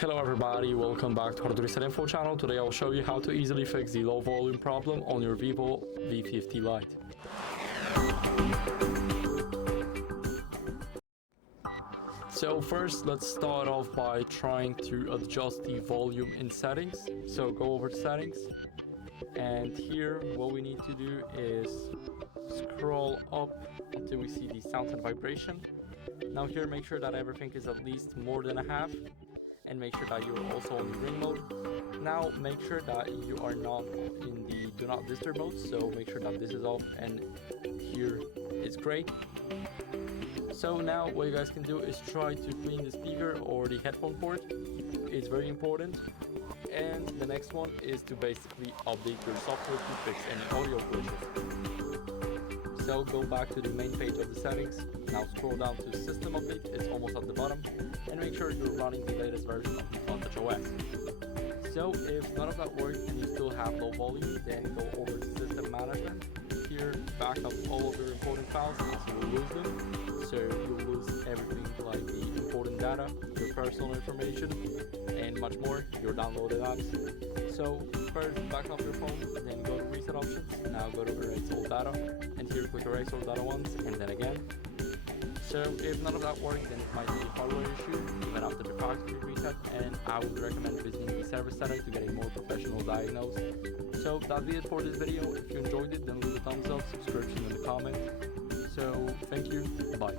Hello everybody, welcome back to HardReset.Info channel. Today I'll show you how to easily fix the low volume problem on your VIVO V50 Lite. So first, let's start off by trying to adjust the volume in settings. So go over to settings, and here what we need to do is scroll up until we see the sound and vibration. Now here, make sure that everything is at least more than a half, and make sure that you're also on the ring mode. Now make sure that you are not in the do not disturb mode, so make sure that this is off, and here it's great. So now what you guys can do is try to clean the speaker or the headphone port. It's very important. And the next one is to basically update your software to fix any audio glitches. So go back to the main page of the settings. Now scroll down to system update, it's almost at the bottom, and make sure you're running the latest version of the Touch OS. So if none of that works and you still have low volume, then go over to system management. Here, back up all of your important files since you will lose them. So you'll lose everything like the important data, your personal information, and much more, your downloaded apps. So first, back up your phone, then go to reset options. Now go to erase all data, and here click erase all data once, and then again. So if none of that works, then it might be a hardware issue, even after the factory reset, and I would recommend visiting the service center to get a more professional diagnosis. So that'll be it for this video. If you enjoyed it, then leave a thumbs up, subscription, and a comment. So thank you, bye.